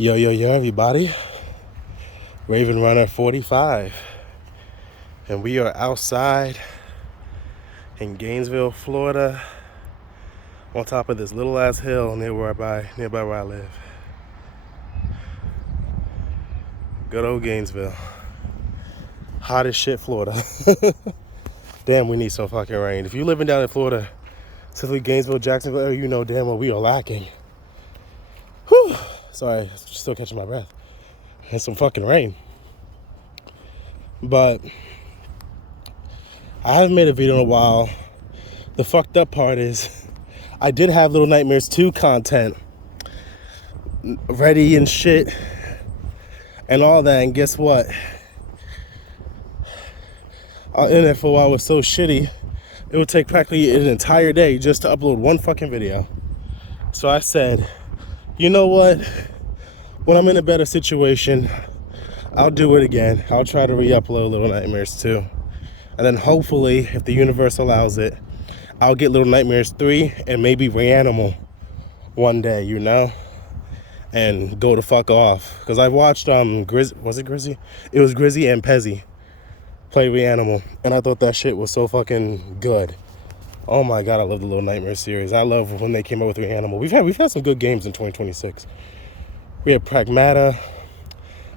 Yo, everybody. Raven Runner 45. And we are outside in Gainesville, Florida, on top of this little ass hill nearby where I live. Good old Gainesville. Hot as shit, Florida. Damn, we need some fucking rain. If you're living down in Florida, specifically Gainesville, Jacksonville area, you know damn well we are lacking. Whew. Sorry, still catching my breath. And some fucking rain. But I haven't made a video in a while. The fucked up part is I did have Little Nightmares 2 content ready and shit and all that, and guess what? Our internet for a while was so shitty, it would take practically an entire day just to upload one fucking video. So I said, you know what? When I'm in a better situation, I'll do it again. I'll try to re-upload Little Nightmares 2. And then hopefully, if the universe allows it, I'll get Little Nightmares 3 and maybe Reanimal one day, you know? And go the fuck off. Because I watched, was it Grizzy? It was Grizzy and Pezzy play Reanimal. And I thought that shit was so fucking good. Oh my god, I love the Little Nightmares series. I love when they came out with Reanimal. We've had some good games in 2026. We had Pragmata,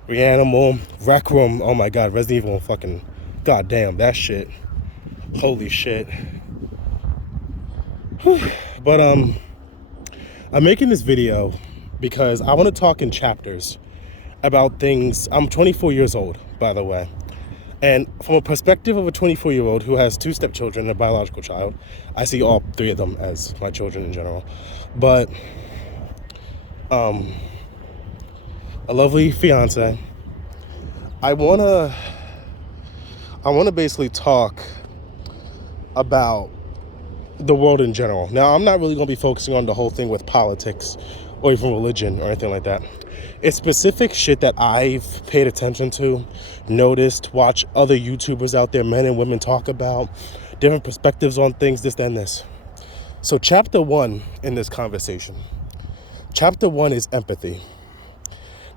Reanimal, Rec Room. Oh my god, Resident Evil fucking goddamn that shit. Holy shit. Whew. But I'm making this video because I want to talk in chapters about things. I'm 24 years old, by the way. And from a perspective of a 24-year-old who has 2 stepchildren and a biological child, I see all 3 of them as my children in general. But a lovely fiance. I wanna basically talk about the world in general. Now, I'm not really gonna be focusing on the whole thing with politics or even religion or anything like that. It's specific shit that I've paid attention to, noticed, watched other YouTubers out there, men and women, talk about, different perspectives on things, this, that, and this. So chapter 1 in this conversation. Chapter 1 is empathy.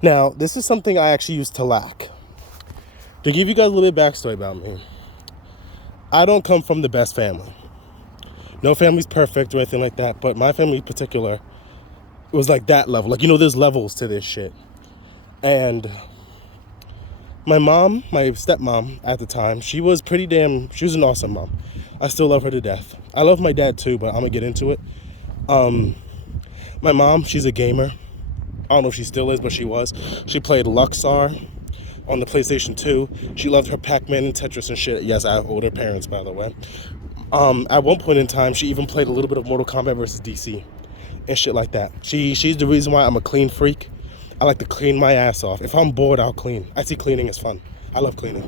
Now, this is something I actually used to lack. To give you guys a little bit of backstory about me, I don't come from the best family. No family's perfect or anything like that, but my family in particular was like that level. Like, you know, there's levels to this shit. And my mom, my stepmom at the time, she was an awesome mom. I still love her to death. I love my dad too, but I'm gonna get into it. My mom, she's a gamer. I don't know if she still is, but she was. She played Luxar on the PlayStation 2. She loved her Pac-Man and Tetris and shit. Yes, I have older parents, by the way. At one point in time, she even played a little bit of Mortal Kombat versus DC and shit like that. She's the reason why I'm a clean freak. I like to clean my ass off. If I'm bored, I'll clean. I see cleaning as fun. I love cleaning.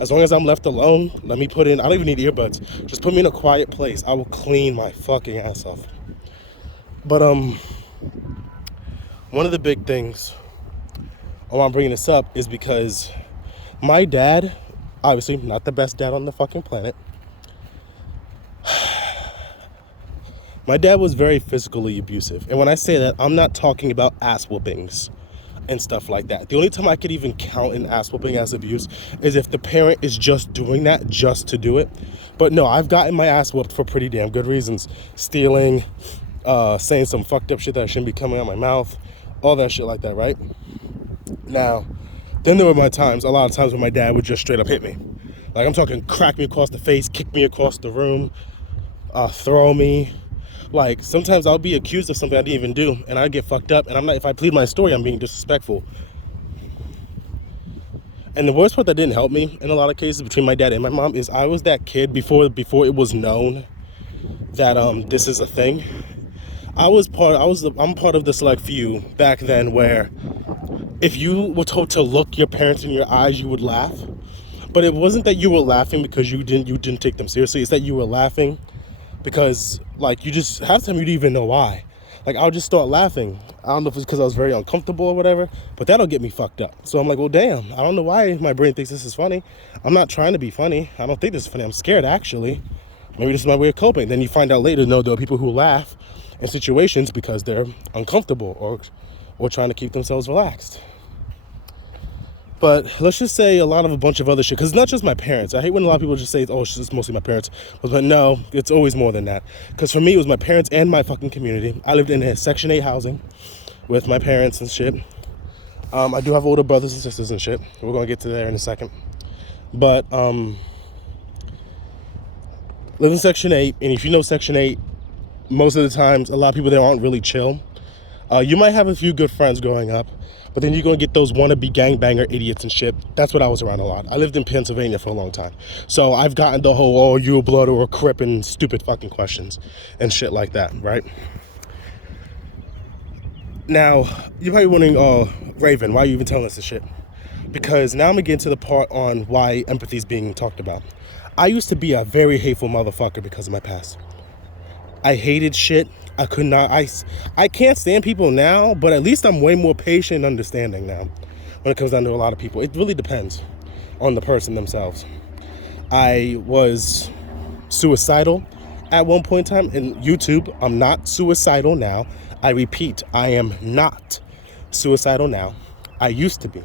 As long as I'm left alone, I don't even need earbuds. Just put me in a quiet place. I will clean my fucking ass off. But, one of the big things why I'm bringing this up is because my dad, obviously not the best dad on the fucking planet. My dad was very physically abusive. And when I say that, I'm not talking about ass whoopings and stuff like that. The only time I could even count an ass whooping as abuse is if the parent is just doing that just to do it. But no, I've gotten my ass whooped for pretty damn good reasons. Stealing, saying some fucked up shit that shouldn't be coming out of my mouth, all that shit like that, right? Now, then there were a lot of times when my dad would just straight up hit me. Like, I'm talking crack me across the face, kick me across the room, throw me. Like, sometimes I'll be accused of something I didn't even do, and I get fucked up, and if I plead my story, I'm being disrespectful. And the worst part that didn't help me in a lot of cases between my dad and my mom is I was that kid before it was known that this is a thing. I'm part of the select few back then where if you were told to look your parents in your eyes, you would laugh. But it wasn't that you were laughing because you didn't take them seriously. It's that you were laughing because, like, you just half the time you didn't even know why. Like, I'll just start laughing. I don't know if it's because I was very uncomfortable or whatever, but that'll get me fucked up. So I'm like, well, damn, I don't know why my brain thinks this is funny. I'm not trying to be funny. I don't think this is funny. I'm scared, actually. Maybe this is my way of coping. Then you find out later, no, there are people who laugh in situations because they're uncomfortable or or trying to keep themselves relaxed. But let's just say a bunch of other shit, because it's not just my parents. I hate when a lot of people just say, oh, it's just mostly my parents. But no, it's always more than that. Because for me, it was my parents and my fucking community. I lived in a Section 8 housing with my parents and shit. I do have older brothers and sisters and shit. We're going to get to there in a second. But live in Section 8, and if you know Section 8, most of the times, a lot of people there aren't really chill. You might have a few good friends growing up, but then you're going to get those wannabe gangbanger idiots and shit. That's what I was around a lot. I lived in Pennsylvania for a long time. So I've gotten the whole, oh, you a blood or a Crip and stupid fucking questions and shit like that, right? Now, you're probably wondering, oh, Raven, why are you even telling us this shit? Because now I'm going to get into the part on why empathy is being talked about. I used to be a very hateful motherfucker because of my past. I hated shit. I could not, I can't stand people now, but at least I'm way more patient and understanding now when it comes down to a lot of people. It really depends on the person themselves. I was suicidal at one point in time. In YouTube, I'm not suicidal now. I repeat, I am not suicidal now. I used to be.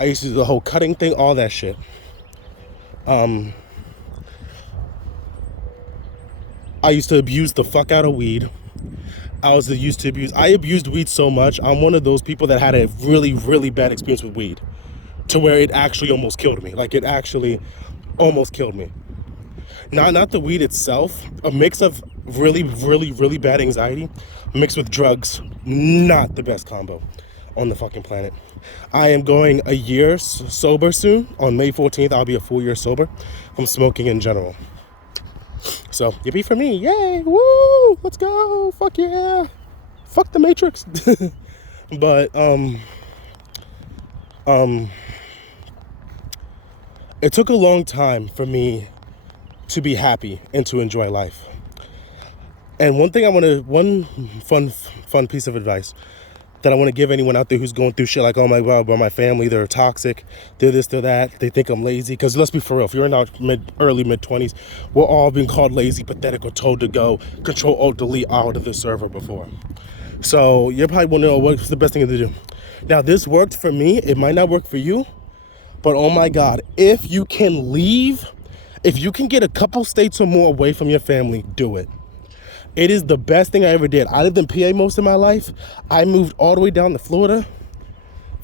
I used to do the whole cutting thing, all that shit. I used to abuse the fuck out of weed. I abused weed so much. I'm one of those people that had a really, really bad experience with weed to where it actually almost killed me. Like, it actually almost killed me. Not the weed itself. A mix of really, really, really bad anxiety mixed with drugs. Not the best combo on the fucking planet. I am going a year sober soon. On May 14th, I'll be a full year sober from smoking in general. So, yippee for me. Yay. Woo. Let's go. Fuck yeah. Fuck the Matrix. But, it took a long time for me to be happy and to enjoy life. And one fun piece of advice that I want to give anyone out there who's going through shit like, oh my God, but my family, they're toxic, they're this, they're that, they think I'm lazy. Because let's be for real, if you're in our early mid-20s, we're all being called lazy, pathetic, or told to go Control Alt Delete out of the server before. So you're probably wondering, oh, what's the best thing to do? Now, this worked for me. It might not work for you, but oh my God, if you can leave, if you can get a couple states or more away from your family, do it. It is the best thing I ever did. I lived in PA most of my life. I moved all the way down to Florida.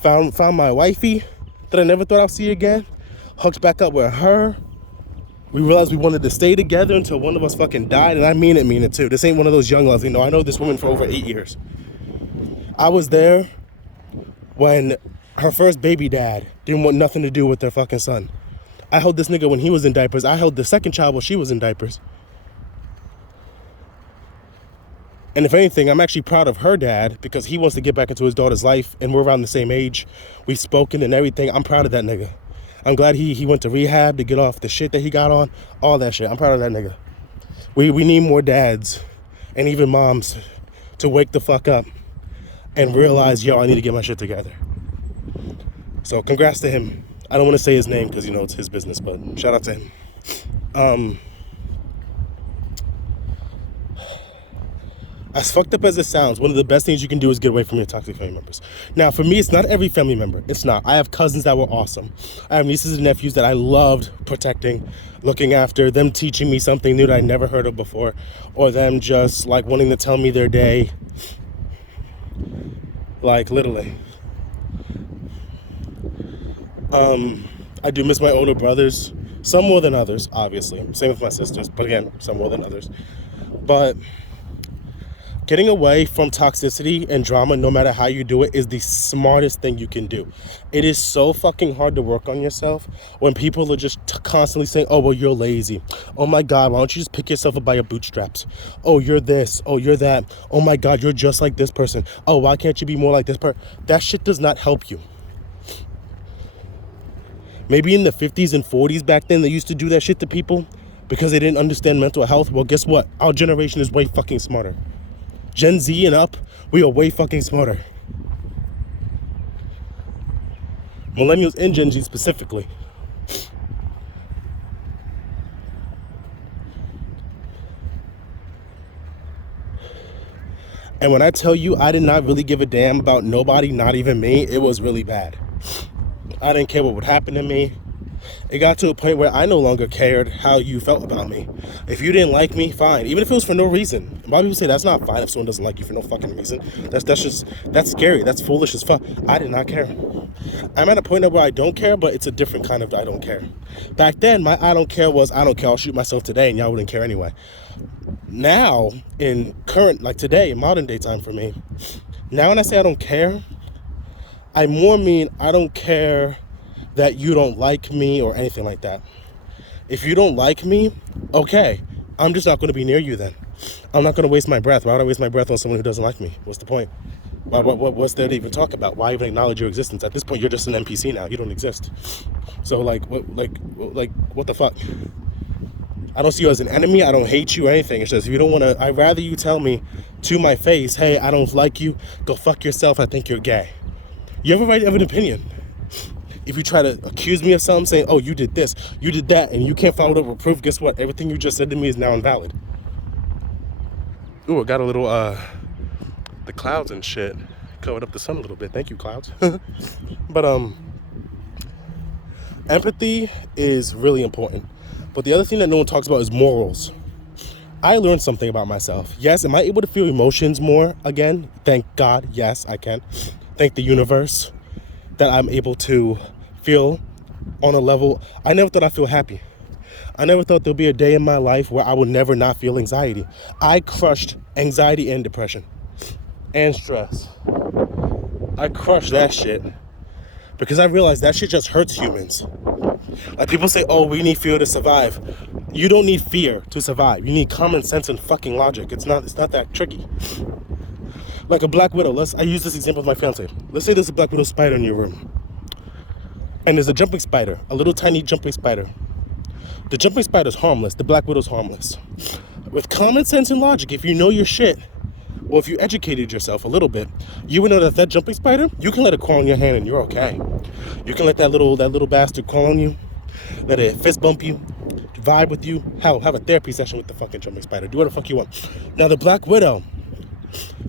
Found my wifey that I never thought I'd see again. Hooked back up with her. We realized we wanted to stay together until one of us fucking died. And I mean it too. This ain't one of those young loves. You know, I know this woman for over 8 years. I was there when her first baby dad didn't want nothing to do with their fucking son. I held this nigga when he was in diapers. I held the second child while she was in diapers. And if anything, I'm actually proud of her dad because he wants to get back into his daughter's life and we're around the same age. We've spoken and everything. I'm proud of that nigga. I'm glad he went to rehab to get off the shit that he got on. All that shit. I'm proud of that nigga. We need more dads and even moms to wake the fuck up and realize, yo, I need to get my shit together. So congrats to him. I don't want to say his name because, you know, it's his business, but shout out to him. As fucked up as it sounds, one of the best things you can do is get away from your toxic family members. Now, for me, it's not every family member. It's not. I have cousins that were awesome. I have nieces and nephews that I loved protecting, looking after, them teaching me something new that I never heard of before, or them just, like, wanting to tell me their day. Like, literally. I do miss my older brothers. Some more than others, obviously. Same with my sisters, but again, some more than others. But getting away from toxicity and drama, no matter how you do it, is the smartest thing you can do. It is so fucking hard to work on yourself when people are just constantly saying, oh, well, you're lazy. Oh my God, why don't you just pick yourself up by your bootstraps? Oh, you're this. Oh, you're that. Oh my God, you're just like this person. Oh, why can't you be more like this person? That shit does not help you. Maybe in the 50s and 40s back then, they used to do that shit to people because they didn't understand mental health. Well, guess what? Our generation is way fucking smarter. Gen Z and up, we are way fucking smarter. Millennials and Gen Z specifically. And when I tell you I did not really give a damn about nobody, not even me, it was really bad. I didn't care what would happen to me. It got to a point where I no longer cared how you felt about me. If you didn't like me, fine. Even if it was for no reason. A lot of people say that's not fine if someone doesn't like you for no fucking reason. That's scary. That's foolish as fuck. I did not care. I'm at a point where I don't care, but it's a different kind of I don't care. Back then, my I don't care was I don't care, I'll shoot myself today, and y'all wouldn't care anyway. Now, in current, like today, modern day time for me, now when I say I don't care, I more mean I don't care that you don't like me or anything like that. If you don't like me, okay, I'm just not going to be near you then. I'm not going to waste my breath. Why would I waste my breath on someone who doesn't like me? What's the point? What's there to even talk about? Why even acknowledge your existence? At this point, you're just an NPC now. You don't exist. So what the fuck? I don't see you as an enemy. I don't hate you or anything. It's just if you don't want to, I'd rather you tell me to my face, hey, I don't like you. Go fuck yourself. I think you're gay. You have a right to have an opinion. If you try to accuse me of something, saying, oh, you did this, you did that, and you can't follow it up with proof, guess what? Everything you just said to me is now invalid. Ooh, I got a little, the clouds and shit covered up the sun a little bit. Thank you, clouds. But, empathy is really important. But the other thing that no one talks about is morals. I learned something about myself. Yes, am I able to feel emotions more again? Thank God, yes, I can. Thank the universe that I'm able to feel on a level. I never thought I'd feel happy. I never thought there'd be a day in my life where I would never not feel anxiety. I crushed anxiety and depression and stress. I crushed that shit because I realized that shit just hurts humans. Like people say, oh, we need fear to survive. You don't need fear to survive. You need common sense and fucking logic. It's not that tricky. Like a black widow. I use this example with my fiance. Let's say there's a black widow spider in your room. And there's a jumping spider, a little tiny jumping spider. The jumping spider's harmless. The black widow's harmless. With common sense and logic, if you know your shit, or if you educated yourself a little bit, you would know that jumping spider, you can let it crawl on your hand and you're okay. You can let that little bastard crawl on you, let it fist bump you, vibe with you, have a therapy session with the fucking jumping spider. Do whatever the fuck you want. Now the black widow,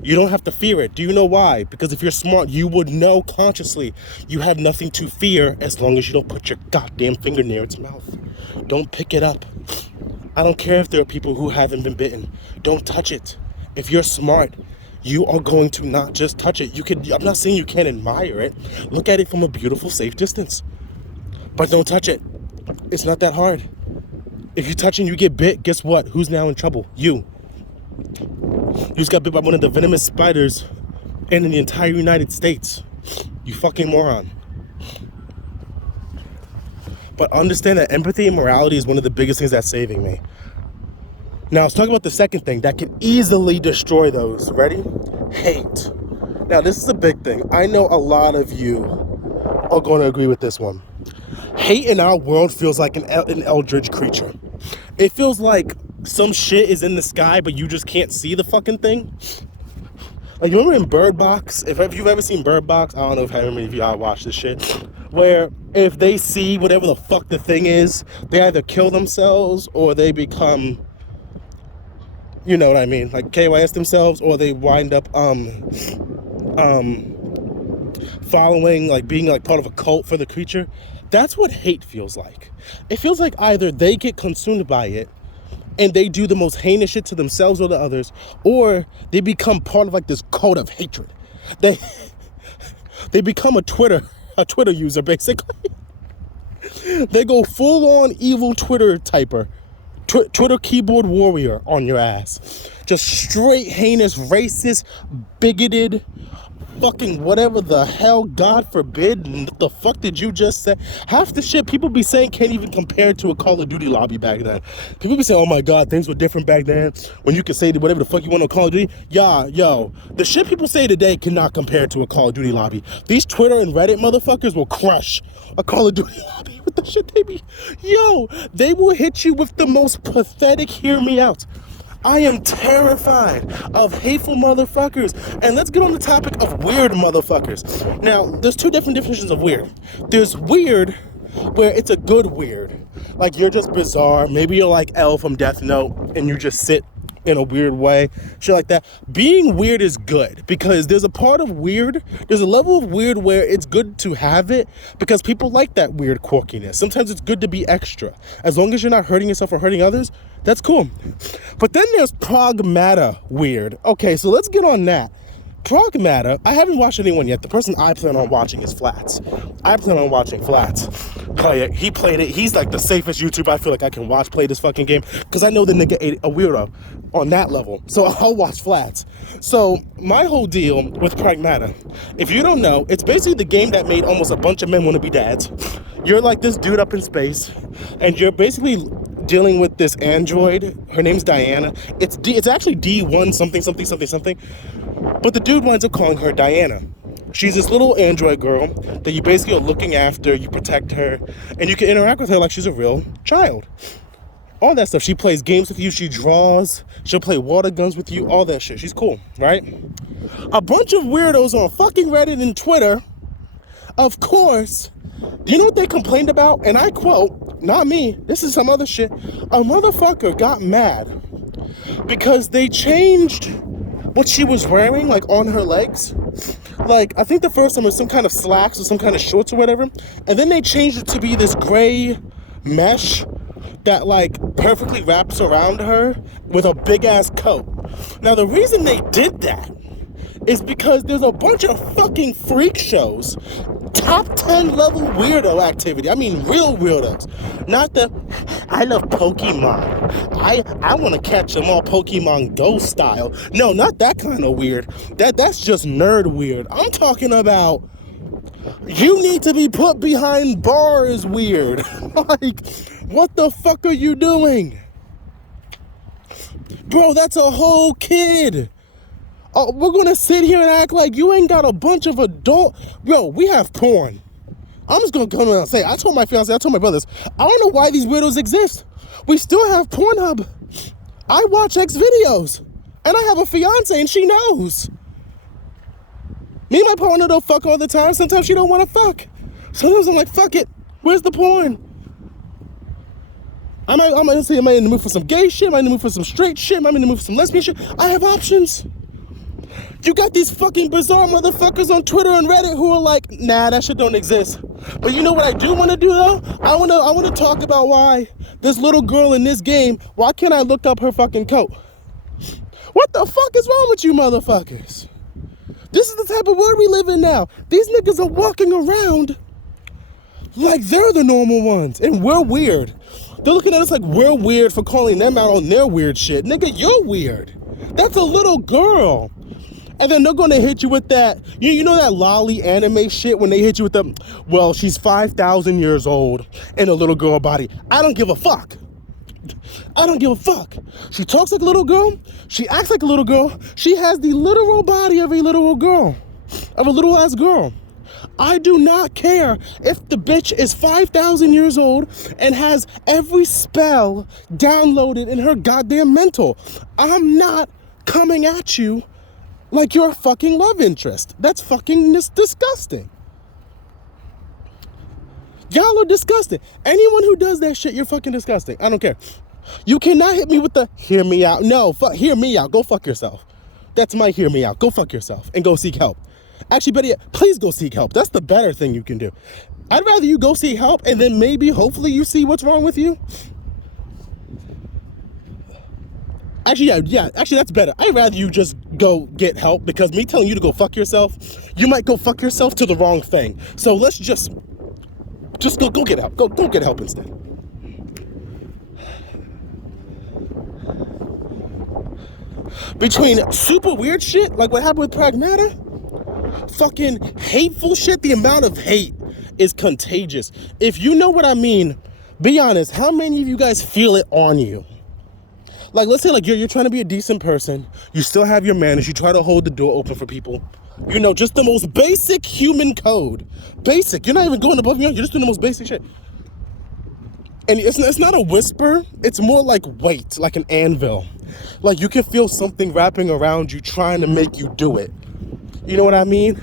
you don't have to fear it. Do you know why? Because if you're smart, you would know consciously you have nothing to fear as long as you don't put your goddamn finger near its mouth. Don't pick it up. I don't care if there are people who haven't been bitten. Don't touch it. If you're smart, you are going to not just touch it. I'm not saying you can't admire it. Look at it from a beautiful, safe distance. But don't touch it. It's not that hard. If you touch and you get bit, guess what? Who's now in trouble? You. You just got bit by one of the venomous spiders in the entire United States. You fucking moron. But understand that empathy and morality is one of the biggest things that's saving me. Now, let's talk about the second thing that can easily destroy those. Ready? Hate. Now, this is a big thing. I know a lot of you are going to agree with this one. Hate in our world feels like an eldritch creature. It feels like some shit is in the sky, but you just can't see the fucking thing. Like, you remember in Bird Box? If you've ever seen Bird Box, I don't know if how many of y'all watch this shit, where if they see whatever the fuck the thing is, they either kill themselves or they become, you know what I mean, like KYS themselves, or they wind up following, like being like part of a cult for the creature. That's what hate feels like. It feels like either they get consumed by it and they do the most heinous shit to themselves or to others, or they become part of like this cult of hatred. They become a Twitter user, basically. They go full on evil Twitter typer, Twitter keyboard warrior on your ass. Just straight heinous, racist, bigoted, fucking whatever the hell, God forbid, what the fuck did you just say? Half the shit people be saying can't even compare to a Call of Duty lobby back then. People be saying, oh my God, things were different back then when you could say whatever the fuck you want on Call of Duty. Yeah, yo, the shit people say today cannot compare to a Call of Duty lobby. These Twitter and Reddit motherfuckers will crush a Call of Duty lobby with the shit they be. Yo, they will hit you with the most pathetic, hear me out. I am terrified of hateful motherfuckers. And let's get on the topic of weird motherfuckers. Now, there's two different definitions of weird. There's weird where it's a good weird. Like, you're just bizarre. Maybe you're like Elle from Death Note and you just sit in a weird way, shit like that. Being weird is good because there's a part of weird, there's a level of weird where it's good to have it because people like that weird quirkiness. Sometimes it's good to be extra. As long as you're not hurting yourself or hurting others, that's cool. But then there's pragmata weird. Okay, so let's get on that. Pragmata, I haven't watched anyone yet. The person I plan on watching is Flats. I plan on watching Flats play it. He played it. He's like the safest YouTuber I feel like I can watch play this fucking game because I know the nigga ain't a weirdo on that level. So I'll watch Flats. So my whole deal with Pragmata, if you don't know, it's basically the game that made almost a bunch of men want to be dads. You're like this dude up in space, and you're basically dealing with this android. Her name's Diana. It's actually D1 something something something something. But the dude winds up calling her Diana. She's this little android girl that you basically are looking after, you protect her, and you can interact with her like she's a real child. All that stuff. She plays games with you, she draws, she'll play water guns with you, all that shit. She's cool, right? A bunch of weirdos on fucking Reddit and Twitter, of course, do you know what they complained about? And I quote, not me, this is some other shit. A motherfucker got mad because they changed what she was wearing, like on her legs. Like, I think the first time was some kind of slacks or some kind of shorts or whatever. And then they changed it to be this gray mesh that like perfectly wraps around her with a big ass coat. Now, the reason they did that is because there's a bunch of fucking freak shows, top 10 level weirdo activity. I mean, real weirdos. Not the, I love Pokemon. I want to catch them all Pokemon Go style. No, not that kind of weird. That's just nerd weird. I'm talking about, you need to be put behind bars weird. Like, what the fuck are you doing? Bro, that's a whole kid. Oh, we're gonna sit here and act like you ain't got a bunch of adult. Bro, we have porn. I'm just gonna come out and say, I told my fiance, I told my brothers, I don't know why these weirdos exist. We still have Pornhub. I watch X videos, and I have a fiance, and she knows. Me and my partner don't fuck all the time. Sometimes she don't want to fuck. Sometimes I'm like, fuck it. Where's the porn? I might say, am I in the mood for some gay shit? Am I in the mood for some straight shit? Am I in the mood for some lesbian shit? I have options. You got these fucking bizarre motherfuckers on Twitter and Reddit who are like, nah, that shit don't exist. But you know what I do want to do though? I want to talk about why this little girl in this game, why can't I look up her fucking coat? What the fuck is wrong with you motherfuckers? This is the type of world we live in now. These niggas are walking around like they're the normal ones and we're weird. They're looking at us like we're weird for calling them out on their weird shit. Nigga, you're weird. That's a little girl. And then they're gonna hit you with that, you know that lolly anime shit when they hit you with the, well, she's 5,000 years old in a little girl body. I don't give a fuck. I don't give a fuck. She talks like a little girl. She acts like a little girl. She has the literal body of a little girl, of a little ass girl. I do not care if the bitch is 5,000 years old and has every spell downloaded in her goddamn mental. I'm not coming at you like you're a fucking love interest. That's fucking disgusting. Y'all are disgusting. Anyone who does that shit, you're fucking disgusting. I don't care. You cannot hit me with the hear me out. No, hear me out. Go fuck yourself. That's my hear me out. Go fuck yourself and go seek help. Actually, better yet, please go seek help. That's the better thing you can do. I'd rather you go seek help and then maybe, hopefully, you see what's wrong with you. Actually, yeah, actually, that's better. I'd rather you just go get help because me telling you to go fuck yourself, you might go fuck yourself to the wrong thing. So let's just go get help. Go get help instead. Between super weird shit, like what happened with Pragmata, fucking hateful shit, the amount of hate is contagious. If you know what I mean, be honest, how many of you guys feel it on you? Like, let's say like you're trying to be a decent person, you still have your manners, you try to hold the door open for people. You know, just the most basic human code. Basic. You're not even going above and beyond, you're just doing the most basic shit. And it's not a whisper, it's more like weight, like an anvil. Like you can feel something wrapping around you trying to make you do it. You know what I mean?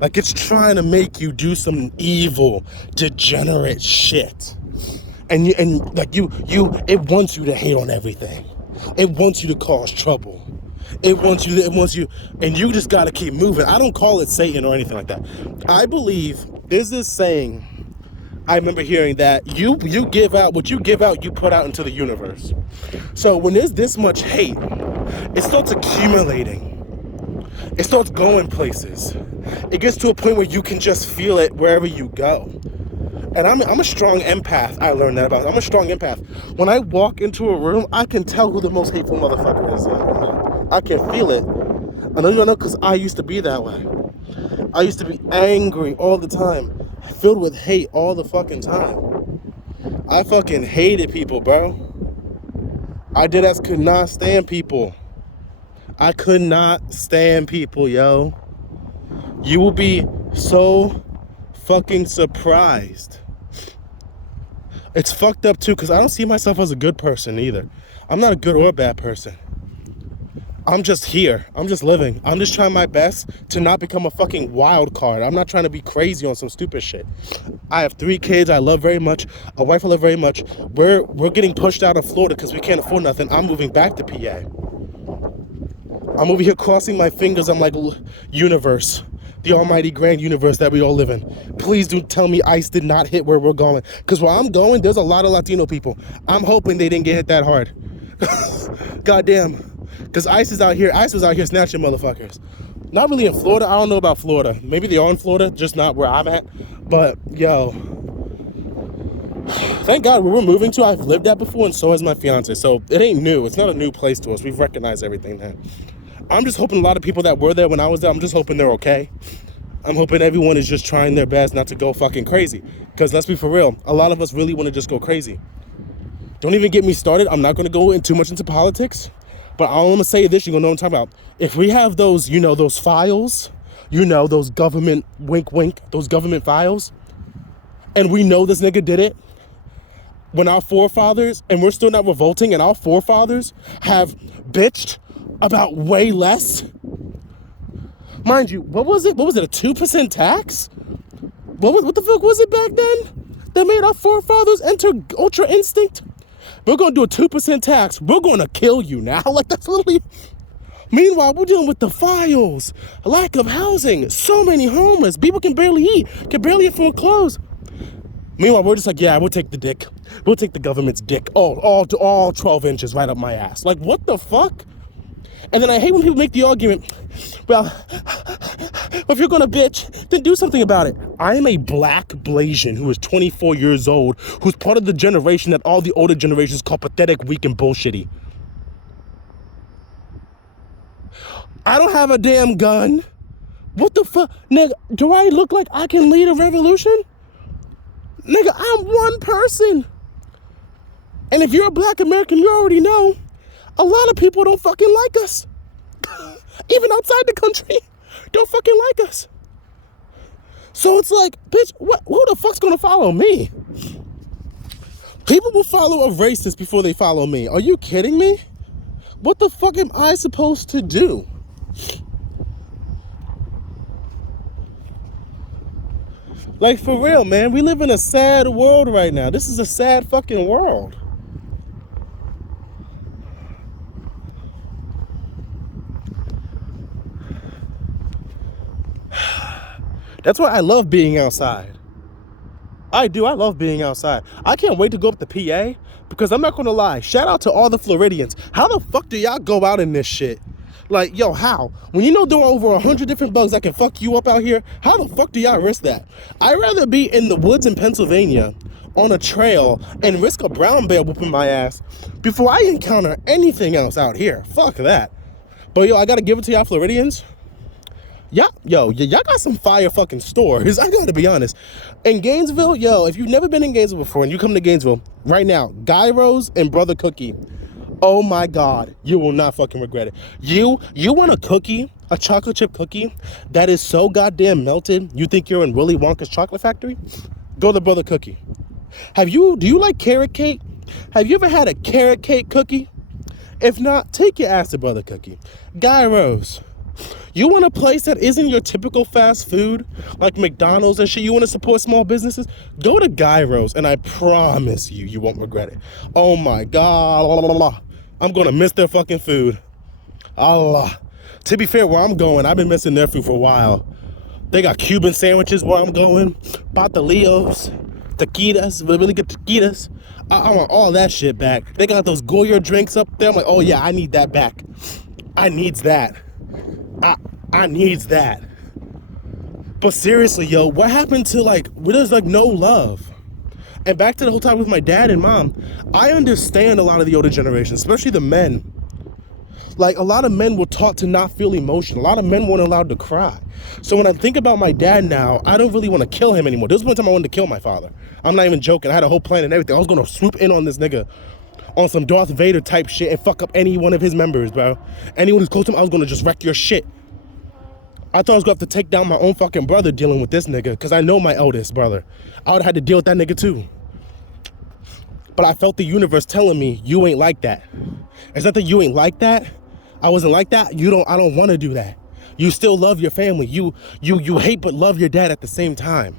Like it's trying to make you do some evil, degenerate shit. And it wants you to hate on everything. It wants you to cause trouble. It wants you, and you just gotta keep moving. I don't call it Satan or anything like that. I believe there's this saying I remember hearing that you give out what you give out, you put out into the universe. So when there's this much hate, it starts accumulating. It starts going places. It gets to a point where you can just feel it wherever you go. And I'm a strong empath. I learned that about. I'm a strong empath. When I walk into a room, I can tell who the most hateful motherfucker is. I can feel it. I know you know because I used to be that way. I used to be angry all the time, filled with hate all the fucking time. I fucking hated people, bro. I could not stand people. I could not stand people, yo. You will be so fucking surprised. It's fucked up too, because I don't see myself as a good person either. I'm not a good or a bad person. I'm just here. I'm just living. I'm just trying my best to not become a fucking wild card. I'm not trying to be crazy on some stupid shit. I have 3 kids I love very much. A wife I love very much. We're getting pushed out of Florida because we can't afford nothing. I'm moving back to PA. I'm over here crossing my fingers. I'm like, universe, the almighty grand universe that we all live in. Please do tell me ICE did not hit where we're going. Because where I'm going, there's a lot of Latino people. I'm hoping they didn't get hit that hard. Goddamn. Because ICE was out here snatching motherfuckers. Not really in Florida. I don't know about Florida. Maybe they are in Florida, just not where I'm at. But, yo, thank God where we're moving to, I've lived at before, and so has my fiance. So it ain't new. It's not a new place to us. We've recognized everything now. I'm just hoping a lot of people that were there when I was there, I'm just hoping they're okay. I'm hoping everyone is just trying their best not to go fucking crazy. Because let's be for real, a lot of us really want to just go crazy. Don't even get me started. I'm not going to go in too much into politics. But I'm going to say this, you're going to know what I'm talking about. If we have those, those files, those government, wink, wink, those government files, and we know this nigga did it, when our forefathers, and we're still not revolting, and our forefathers have bitched about way less. Mind you, what was it? What was it, a 2% tax? What the fuck was it back then that made our forefathers enter ultra instinct? We're going to do a 2% tax. We're going to kill you now. Like, that's literally... Meanwhile, we're dealing with the files. Lack of housing. So many homeless. People can barely eat. Can barely afford clothes. Meanwhile, we're just like, yeah, we'll take the dick. We'll take the government's dick. All 12 inches right up my ass. Like, what the fuck? And then I hate when people make the argument, well, if you're gonna bitch, then do something about it. I am a black Blasian who is 24 years old, who's part of the generation that all the older generations call pathetic, weak, and bullshitty. I don't have a damn gun. What the fuck? Nigga, do I look like I can lead a revolution? Nigga, I'm one person. And if you're a black American, you already know, a lot of people don't fucking like us. Even outside the country, don't fucking like us. So it's like, bitch, who the fuck's gonna follow me? People will follow a racist before they follow me. Are you kidding me? What the fuck am I supposed to do? Like, for real, man, we live in a sad world right now. This is a sad fucking world. That's why I love being outside. I do. I love being outside. I can't wait to go up to PA because I'm not going to lie. Shout out to all the Floridians. How the fuck do y'all go out in this shit? Like, yo, how? When you know there are over 100 different bugs that can fuck you up out here, how the fuck do y'all risk that? I'd rather be in the woods in Pennsylvania on a trail and risk a brown bear whooping my ass before I encounter anything else out here. Fuck that. But, yo, I got to give it to y'all Floridians. Y'all got some fire fucking stores. I gotta be honest. In Gainesville, yo, if you've never been in Gainesville before and you come to Gainesville right now, Gyros and Brother Cookie. Oh my God, you will not fucking regret it. You want a cookie, a chocolate chip cookie that is so goddamn melted, you think you're in Willy Wonka's chocolate factory? Go to Brother Cookie. Do you like carrot cake? Have you ever had a carrot cake cookie? If not, take your ass to Brother Cookie. Gyros. You want a place that isn't your typical fast food, like McDonald's and shit? You want to support small businesses? Go to Gyros, and I promise you, you won't regret it. Oh my God. I'm gonna miss their fucking food. Allah. To be fair, where I'm going, I've been missing their food for a while. They got Cuban sandwiches where I'm going, Patalios, taquitas, really good taquitas. I want all that shit back. They got those Goya drinks up there. I'm like, oh yeah, I need that back. I needs that. I needs that. But seriously, yo, what happened to like, where there's like no love? And back to the whole time with my dad and mom, I understand a lot of the older generation, especially the men. Like, a lot of men were taught to not feel emotion. A lot of men weren't allowed to cry. So when I think about my dad now, I don't really want to kill him anymore. There was one time I wanted to kill my father. I'm not even joking. I had a whole plan and everything. I was going to swoop in on this nigga on some Darth Vader type shit and fuck up any one of his members, bro. Anyone who's close to him, I was going to just wreck your shit. I thought I was going to have to take down my own fucking brother dealing with this nigga, because I know my eldest brother. I would have had to deal with that nigga too. But I felt the universe telling me, you ain't like that. It's not that you ain't like that. I wasn't like that. I don't want to do that. You still love your family. You hate but love your dad at the same time.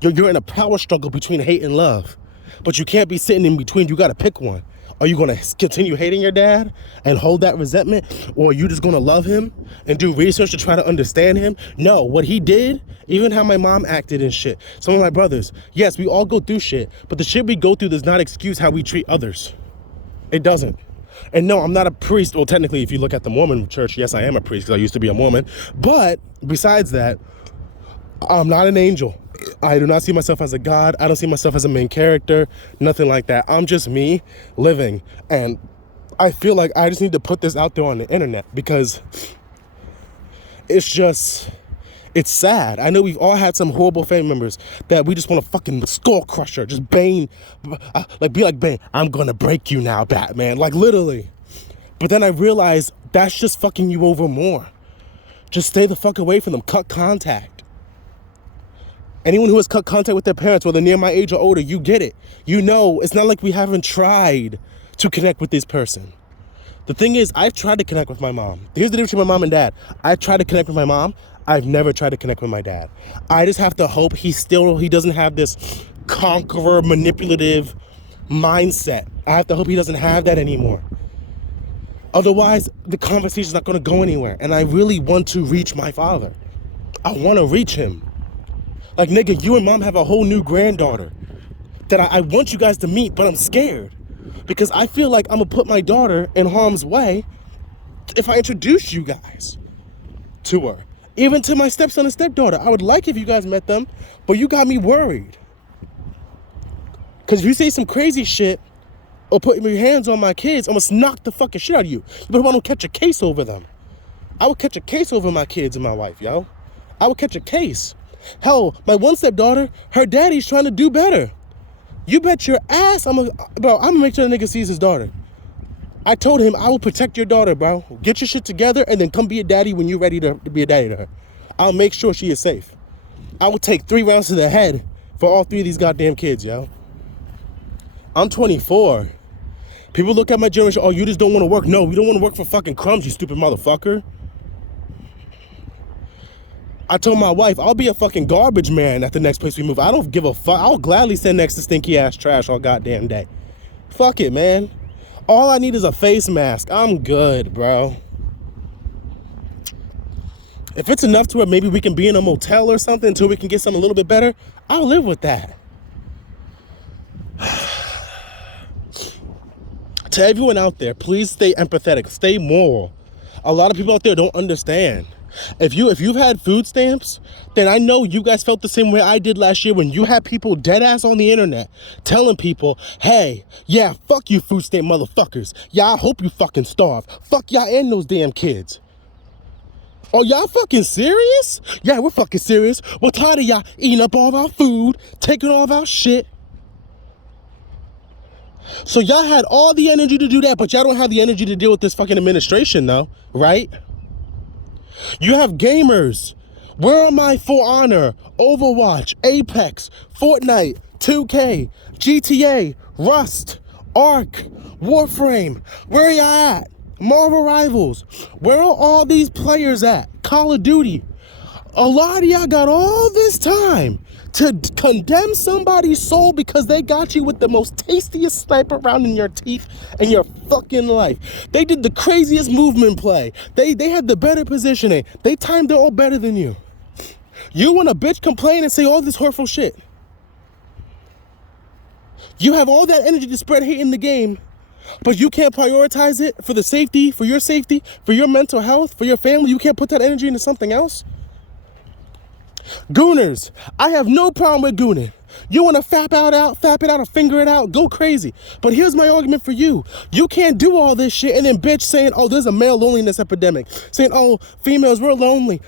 You're in a power struggle between hate and love. But you can't be sitting in between. You got to pick one. Are you going to continue hating your dad and hold that resentment? Or are you just going to love him and do research to try to understand him? No, what he did, even how my mom acted and shit. Some of my brothers, yes, we all go through shit. But the shit we go through does not excuse how we treat others. It doesn't. And no, I'm not a priest. Well, technically, if you look at the Mormon church, yes, I am a priest because I used to be a Mormon. But besides that, I'm not an angel. I do not see myself as a god. I don't see myself as a main character. Nothing like that. I'm just me living. And I feel like I just need to put this out there on the internet because it's sad. I know we've all had some horrible family members that we just want to fucking skull crusher, just Bane, like be like Bane, I'm gonna break you now, Batman, like literally. But then I realized that's just fucking you over more. Just stay the fuck away from them, cut contact. Anyone who has cut contact with their parents, whether near my age or older, you get it. You know, it's not like we haven't tried to connect with this person. The thing is, I've tried to connect with my mom. Here's the difference between my mom and dad. I tried to connect with my mom. I've never tried to connect with my dad. I just have to hope he doesn't have this conqueror, manipulative mindset. I have to hope he doesn't have that anymore. Otherwise, the conversation's not going to go anywhere. And I really want to reach my father. I want to reach him. Like, nigga, you and mom have a whole new granddaughter that I want you guys to meet, but I'm scared. Because I feel like I'm going to put my daughter in harm's way if I introduce you guys to her. Even to my stepson and stepdaughter. I would like if you guys met them, but you got me worried. Because if you say some crazy shit or put your hands on my kids, I'm going to knock the fucking shit out of you. But I don't catch a case over them. I would catch a case over my kids and my wife, yo. I would catch a case. Hell, my one stepdaughter, her daddy's trying to do better. You bet your ass I'm gonna make sure the nigga sees his daughter. I told him I will protect your daughter, bro. Get your shit together and then come be a daddy when you're ready to be a daddy to her. I'll make sure she is safe. I will take 3 rounds to the head for all 3 of these goddamn kids, yo. I'm 24. People look at my generation, oh, you just don't want to work. No, we don't want to work for fucking crumbs, you stupid motherfucker. I told my wife, I'll be a fucking garbage man at the next place we move. I don't give a fuck. I'll gladly stand next to stinky ass trash all goddamn day. Fuck it, man. All I need is a face mask. I'm good, bro. If it's enough to where maybe we can be in a motel or something until we can get something a little bit better, I'll live with that. To everyone out there, please stay empathetic, stay moral. A lot of people out there don't understand. If you've had food stamps, then I know you guys felt the same way I did last year when you had people dead ass on the internet telling people, hey, yeah, fuck you food stamp motherfuckers. Yeah, I hope you fucking starve. Fuck y'all and those damn kids. Oh, y'all fucking serious? Yeah, we're fucking serious. We're tired of y'all eating up all of our food, taking all of our shit. So y'all had all the energy to do that, but y'all don't have the energy to deal with this fucking administration though, right? You have gamers. Where am I? For Honor, Overwatch, Apex, Fortnite, 2K, GTA, Rust, Ark, Warframe. Where are y'all at? Marvel Rivals. Where are all these players at? Call of Duty. A lot of y'all got all this time to condemn somebody's soul because they got you with the most tastiest sniper round in your teeth in your fucking life. They did the craziest movement play. They had the better positioning. They timed it all better than you. You want a bitch complain and say all this hurtful shit. You have all that energy to spread hate in the game, but you can't prioritize it for the safety, for your mental health, for your family. You can't put that energy into something else. Gooners, I have no problem with gooning. You want to fap it out, or finger it out, go crazy. But here's my argument for you. You can't do all this shit and then bitch saying, oh, there's a male loneliness epidemic. Saying, oh, females, we're lonely.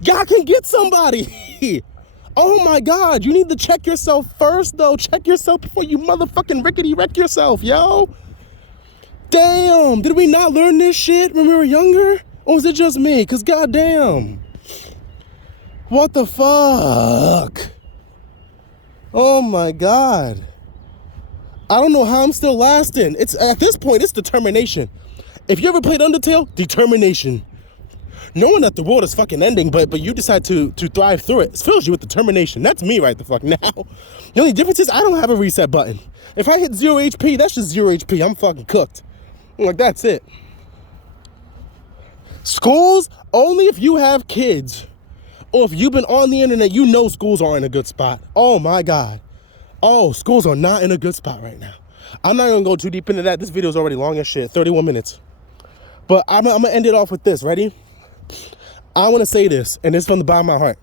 Y'all can get somebody. Oh my God, you need to check yourself first though. Check yourself before you motherfucking rickety wreck yourself, yo. Damn, did we not learn this shit when we were younger? Or was it just me? Cause goddamn. What the fuck? Oh my God. I don't know how I'm still lasting. It's at this point, it's determination. If you ever played Undertale, determination. Knowing that the world is fucking ending, but you decide to thrive through it fills you with determination. That's me right the fuck now. The only difference is I don't have a reset button. If I hit 0 HP, that's just 0 HP. I'm fucking cooked. Like, that's it. Schools, only if you have kids. Or if you've been on the internet, you know schools are in a good spot. Oh my God. Oh, schools are not in a good spot right now. I'm not gonna go too deep into that. This video is already long as shit, 31 minutes. But I'm gonna end it off with this, ready? I wanna say this, and it's from the bottom of my heart.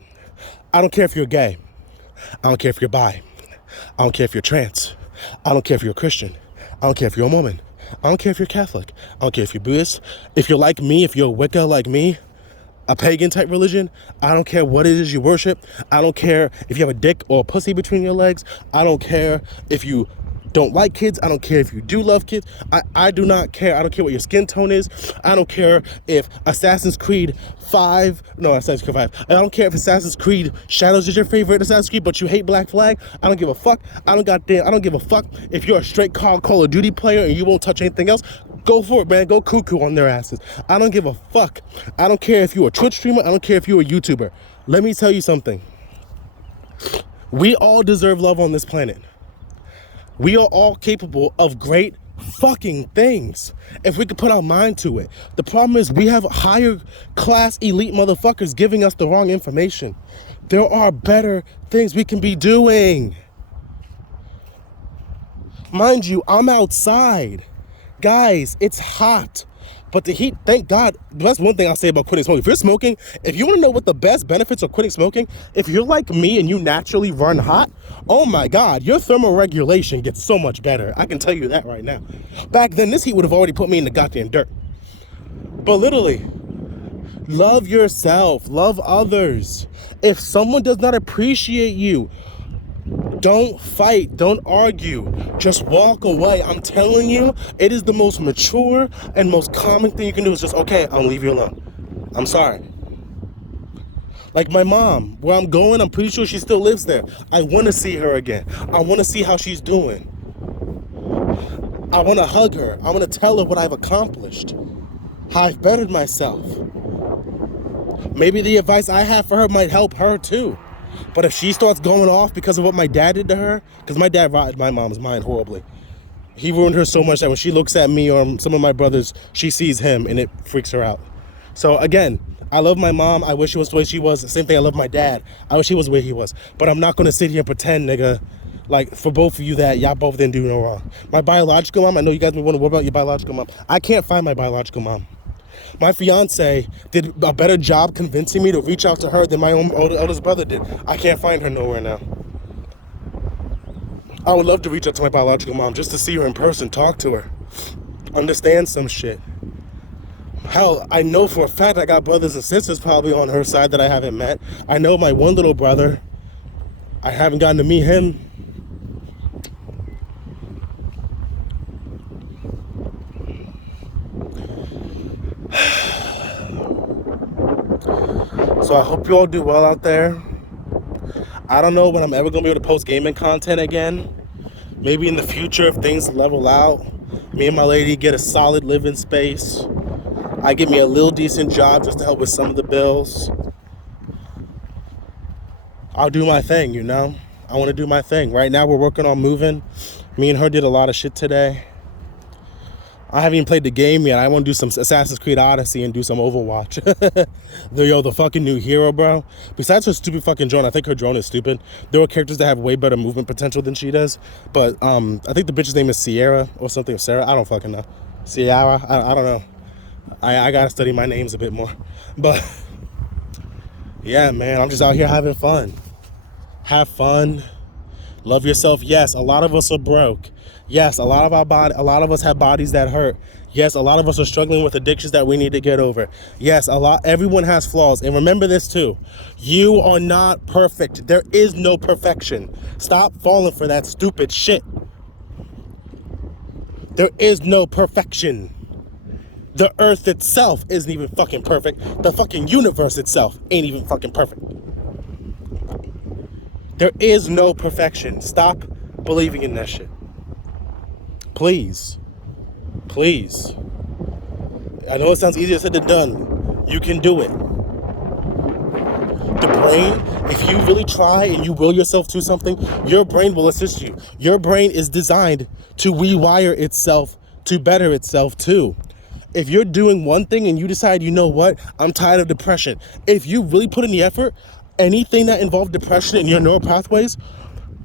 I don't care if you're gay. I don't care if you're bi. I don't care if you're trans. I don't care if you're a Christian. I don't care if you're a woman. I don't care if you're Catholic. I don't care if you're Buddhist. If you're like me, if you're a Wicca like me, a pagan type religion, I don't care what it is you worship. I don't care if you have a dick or a pussy between your legs. I don't care if you don't like kids. I don't care if you do love kids. I do not care. I don't care what your skin tone is. I don't care if Assassin's Creed 5, no, Assassin's Creed 5. I don't care if Assassin's Creed Shadows is your favorite Assassin's Creed, but you hate Black Flag. I don't give a fuck. I don't give a fuck if you're a straight Call of Duty player and you won't touch anything else. Go for it, man. Go cuckoo on their asses. I don't give a fuck. I don't care if you're a Twitch streamer. I don't care if you're a YouTuber. Let me tell you something. We all deserve love on this planet. We are all capable of great fucking things if we could put our mind to it. The problem is we have higher class elite motherfuckers giving us the wrong information. There are better things we can be doing. Mind you, I'm outside. Guys, it's hot. But the heat, thank God, that's one thing I'll say about quitting smoking. If you're smoking, if you want to know what the best benefits of quitting smoking, if you're like me and you naturally run hot, oh my God, your thermal regulation gets so much better. I can tell you that right now. Back then, this heat would have already put me in the goddamn dirt. But literally, love yourself, love others. If someone does not appreciate you, don't fight, don't argue, just walk away. I'm telling you, it is the most mature and most common thing you can do is just, okay, I'll leave you alone. I'm sorry. Like my mom, where I'm going, I'm pretty sure she still lives there. I want to see her again. I want to see how she's doing. I want to hug her. I want to tell her what I've accomplished, how I've bettered myself. Maybe the advice I have for her might help her too. But if she starts going off because of what my dad did to her, because my dad rotted my mom's mind horribly. He ruined her so much that when she looks at me or some of my brothers, she sees him and it freaks her out. So again, I love my mom. I wish she was the way she was. The same thing, I love my dad. I wish he was the way he was. But I'm not going to sit here and pretend, nigga, like for both of you that y'all both didn't do no wrong. My biological mom, I know you guys may wonder, what about your biological mom? I can't find my biological mom. My fiance did a better job convincing me to reach out to her than my own oldest brother did. I can't find her nowhere now. I would love to reach out to my biological mom just to see her in person, talk to her, understand some shit. Hell, I know for a fact I got brothers and sisters probably on her side that I haven't met. I know my one little brother, I haven't gotten to meet him. So I hope you all do well out there. I don't know when I'm ever going to be able to post gaming content again. Maybe in the future if things level out. Me and my lady get a solid living space. I get me a little decent job just to help with some of the bills. I'll do my thing, you know? I want to do my thing. Right now we're working on moving. Me and her did a lot of shit today. I haven't even played the game yet. I want to do some Assassin's Creed Odyssey and do some Overwatch. The fucking new hero, bro. Besides her stupid fucking drone, I think her drone is stupid. There are characters that have way better movement potential than she does. But I think the bitch's name is Sierra or something. Sarah, I don't fucking know. Sierra, I don't know. I gotta study my names a bit more. But yeah, man, I'm just out here having fun. Have fun. Love yourself. Yes, a lot of us are broke. Yes, a lot of us have bodies that hurt. Yes, a lot of us are struggling with addictions that we need to get over. Yes, everyone has flaws. And remember this too. You are not perfect. There is no perfection. Stop falling for that stupid shit. There is no perfection. The earth itself isn't even fucking perfect. The fucking universe itself ain't even fucking perfect. There is no perfection. Stop believing in that shit. Please. Please. I know it sounds easier said than done. You can do it. The brain, if you really try and you will yourself to something, your brain will assist you. Your brain is designed to rewire itself to better itself too. If you're doing one thing and you decide, you know what, I'm tired of depression. If you really put in the effort, anything that involved depression in your neural pathways,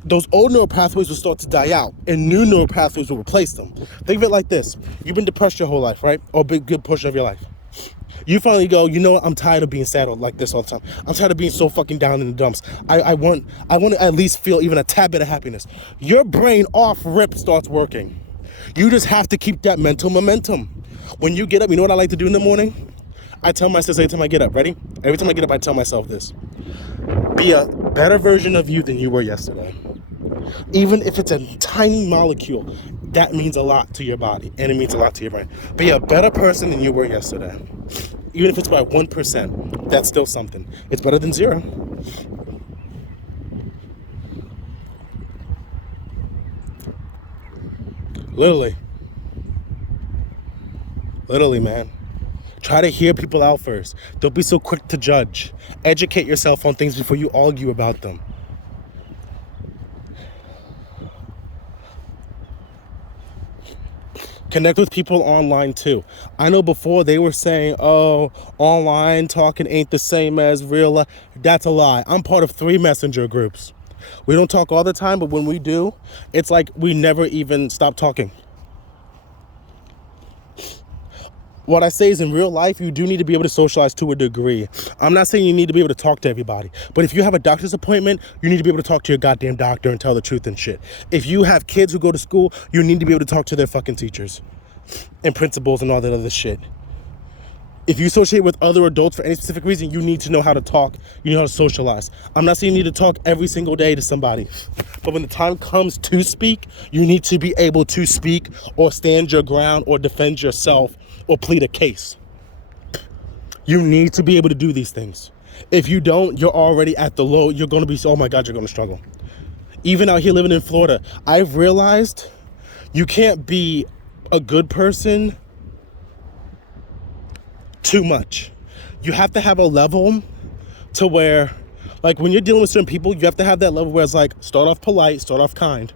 those old neural pathways will start to die out and new neural pathways will replace them. Think of it like this. You've been depressed your whole life, right? Or a big good portion of your life. You finally go, you know what, I'm tired of being sad like this all the time. I'm tired of being so fucking down in the dumps. I want to at least feel even a tad bit of happiness. Your brain off rip starts working. You just have to keep that mental momentum. When you get up, you know what I like to do in the morning? I tell myself every time I get up, ready? Every time I get up, I tell myself this. Be a better version of you than you were yesterday. Even if it's a tiny molecule, that means a lot to your body and it means a lot to your brain. Be a better person than you were yesterday. Even if it's by 1%, that's still something. It's better than zero. Literally, man. Try to hear people out first. Don't be so quick to judge. Educate yourself on things before you argue about them. Connect with people online too. I know before they were saying, oh, online talking ain't the same as real life. That's a lie. I'm part of 3 messenger groups. We don't talk all the time, but when we do, it's like we never even stop talking. What I say is in real life, you do need to be able to socialize to a degree. I'm not saying you need to be able to talk to everybody, but if you have a doctor's appointment, you need to be able to talk to your goddamn doctor and tell the truth and shit. If you have kids who go to school, you need to be able to talk to their fucking teachers and principals and all that other shit. If you associate with other adults for any specific reason, you need to know how to talk. You know how to socialize. I'm not saying you need to talk every single day to somebody, but when the time comes to speak, you need to be able to speak or stand your ground or defend yourself or plead a case. You need to be able to do these things. If you don't, you're already at the low. You're going to be, oh my God, you're going to struggle. Even out here living in Florida, I've realized you can't be a good person too much. You have to have a level to where, like, when you're dealing with certain people, you have to have that level where it's like, start off polite, start off kind.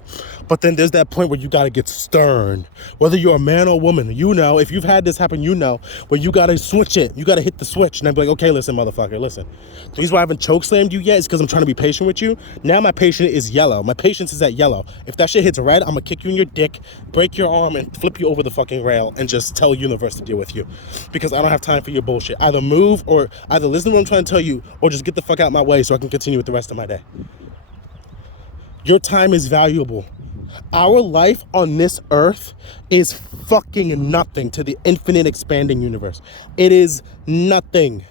But then there's that point where you got to get stern. Whether you're a man or woman, you know, if you've had this happen, you know, where you got to switch it. You got to hit the switch. And I'd be like, okay, listen, motherfucker, listen. The reason why I haven't chokeslammed you yet is because I'm trying to be patient with you. Now my patience is yellow. My patience is at yellow. If that shit hits red, I'm going to kick you in your dick, break your arm, and flip you over the fucking rail and just tell the universe to deal with you. Because I don't have time for your bullshit. Either move or either listen to what I'm trying to tell you or just get the fuck out my way so I can continue with the rest of my day. Your time is valuable. Our life on this earth is fucking nothing to the infinite expanding universe. It is nothing.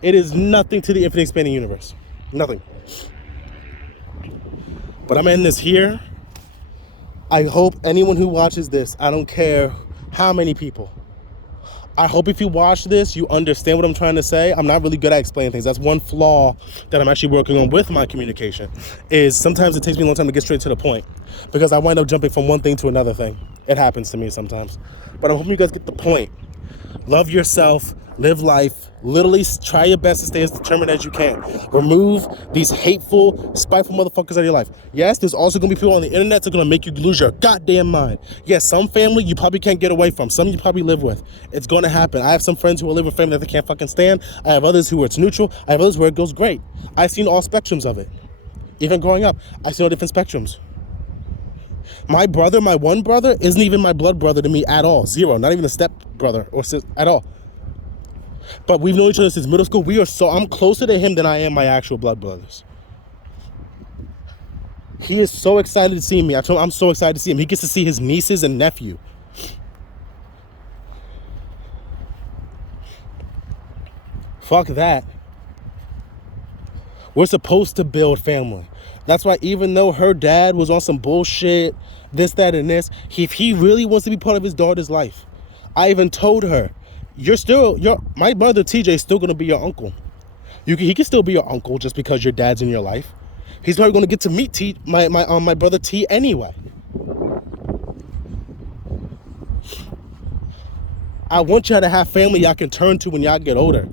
It is nothing to the infinite expanding universe. Nothing. But I'm ending this here. I hope anyone who watches this, I don't care how many people, I hope if you watch this, you understand what I'm trying to say. I'm not really good at explaining things. That's one flaw that I'm actually working on with my communication, is sometimes it takes me a long time to get straight to the point because I wind up jumping from one thing to another thing. It happens to me sometimes. But I'm hoping you guys get the point. Love yourself, live life, literally try your best to stay as determined as you can. Remove these hateful, spiteful motherfuckers out of your life. Yes, there's also gonna be people on the internet that are gonna make you lose your goddamn mind. Yes, some family you probably can't get away from. Some you probably live with. It's gonna happen. I have some friends who live with family that they can't fucking stand. I have others who it's neutral. I have others where it goes great. I've seen all spectrums of it. Even growing up, I've seen all different spectrums. My brother, my one brother, isn't even my blood brother to me at all. Zero. Not even a step brother or sis at all. But we've known each other since middle school. I'm closer to him than I am my actual blood brothers. He is so excited to see me. I told him I'm so excited to see him. He gets to see his nieces and nephew. Fuck that. We're supposed to build family. That's why even though her dad was on some bullshit, this, that, and this, if he really wants to be part of his daughter's life, I even told her, my brother TJ is still going to be your uncle. He can still be your uncle just because your dad's in your life. He's probably going to get to meet my brother T anyway. I want y'all to have family y'all can turn to when y'all get older.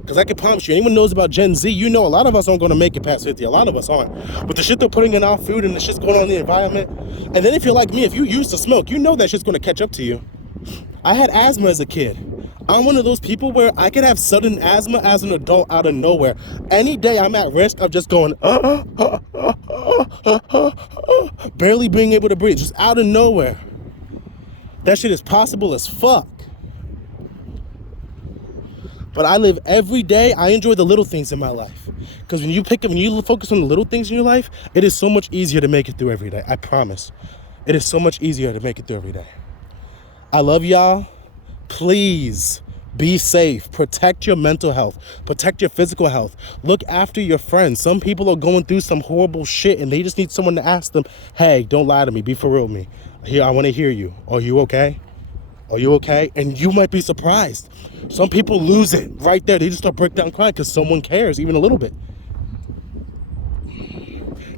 Because I can promise you, anyone knows about Gen Z, you know a lot of us aren't going to make it past 50. A lot of us aren't. But the shit they're putting in our food and the shit's going on in the environment. And then if you're like me, if you used to smoke, you know that shit's going to catch up to you. I had asthma as a kid. I'm one of those people where I could have sudden asthma as an adult out of nowhere. Any day I'm at risk of just going, barely being able to breathe, just out of nowhere. That shit is possible as fuck. But I live every day. I enjoy the little things in my life. Because when you focus on the little things in your life, it is so much easier to make it through every day. I promise. It is so much easier to make it through every day. I love y'all. Please be safe. Protect your mental health. Protect your physical health. Look after your friends. Some people are going through some horrible shit and they just need someone to ask them, hey, don't lie to me. Be for real with me. Here, I want to hear you. Are you okay? Are you okay? And you might be surprised. Some people lose it right there. They just start breaking down crying because someone cares, even a little bit.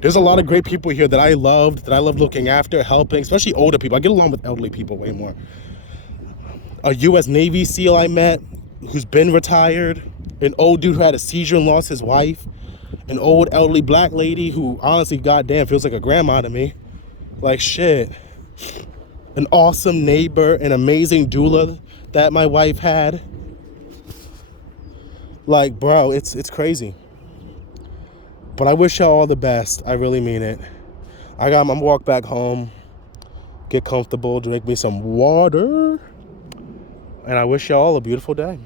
There's a lot of great people here that I love looking after, helping, especially older people. I get along with elderly people way more. A U.S. Navy SEAL I met who's been retired. An old dude who had a seizure and lost his wife. An old elderly black lady who honestly, goddamn, feels like a grandma to me. Like, shit. An awesome neighbor, an amazing doula that my wife had. Like, bro, it's crazy. But I wish y'all all the best. I really mean it. I'm gonna walk back home, get comfortable, drink me some water, and I wish y'all all a beautiful day.